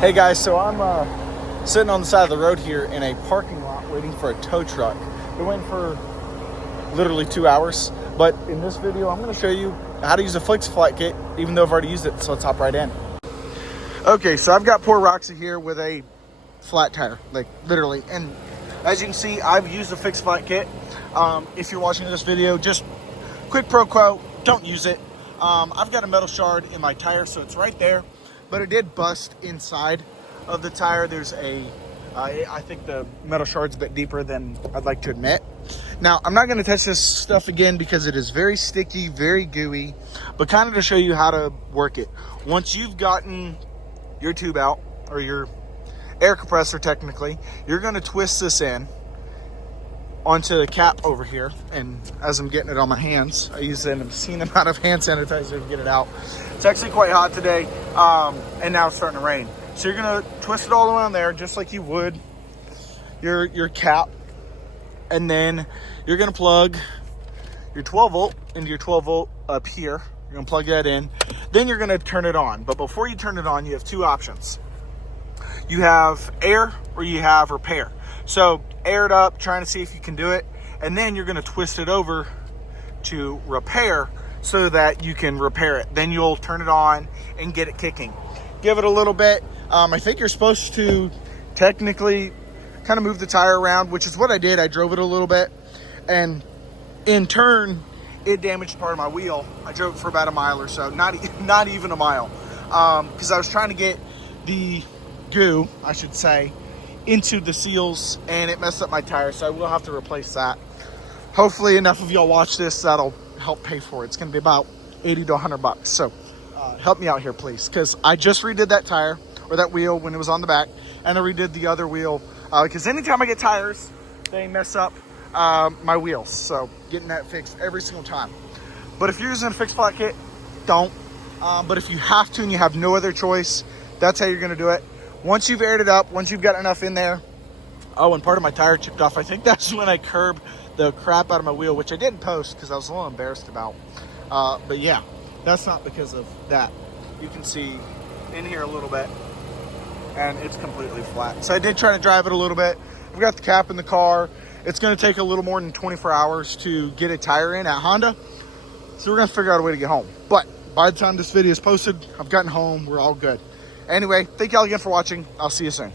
Hey guys, so I'm sitting on the side of the road here in a parking lot waiting for a tow truck. Been waiting for literally 2 hours, but in this video I'm going to show you how to use a fix flat kit, even though I've already used it, so let's hop right in. Okay, so I've got poor Roxie here with a flat tire, like literally, and as you can see, I've used a fix flat kit. If you're watching this video, just quick pro quote, don't use it. I've got a metal shard in my tire, so it's right there. But it did bust inside of the tire. There's I think the metal shard's a bit deeper than I'd like to admit. Now, I'm not going to touch this stuff again because it is very sticky, very gooey, but kind of to show you how to work it. Once you've gotten your tube out, or your air compressor technically, you're going to twist this in onto the cap over here, and as I'm getting it on my hands, I use an obscene amount of hand sanitizer to get it out. It's actually quite hot today, and now it's starting to rain. So you're gonna twist it all around there, just like you would your cap, and then you're gonna plug your 12 volt into your 12 volt up here. You're gonna plug that in, then you're gonna turn it on. But before you turn it on, you have two options. You have air or you have repair. So air it up, trying to see if you can do it, and then you're gonna twist it over to repair so that you can repair it. Then you'll turn it on and get it kicking. Give it a little bit. I think you're supposed to technically kind of move the tire around, which is what I did. I drove it a little bit, and in turn, it damaged part of my wheel. I drove it for about a mile or so, not even a mile, because I was trying to get the goo, I should say, into the seals, and it messed up my tire, so I will have to replace that. Hopefully enough of y'all watch this that'll help pay for it. It's gonna be about 80 to 100 bucks. So help me out here, please, because I just redid that tire, or that wheel, when it was on the back, and I redid the other wheel, because anytime I get tires, they mess up my wheels. So getting that fixed every single time. But if you're using a fixed flat kit, don't. But if you have to and you have no other choice, that's how you're gonna do it. Once you've aired it up, once you've got enough in there, oh, and part of my tire chipped off. I think that's when I curbed the crap out of my wheel, which I didn't post because I was a little embarrassed about. But yeah, that's not because of that. You can see in here a little bit, and it's completely flat. So I did try to drive it a little bit. We've got the cap in the car. It's going to take a little more than 24 hours to get a tire in at Honda. So we're going to figure out a way to get home. But by the time this video is posted, I've gotten home. We're all good. Anyway, thank y'all again for watching. I'll see you soon.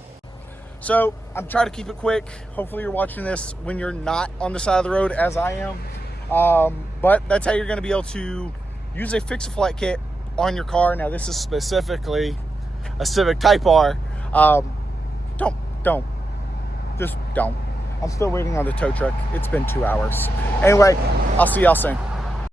So I'm trying to keep it quick. Hopefully you're watching this when you're not on the side of the road as I am. But that's how you're going to be able to use a fix-a-flat kit on your car. Now this is specifically a Civic Type R. Just don't. I'm still waiting on the tow truck. It's been 2 hours. Anyway, I'll see y'all soon.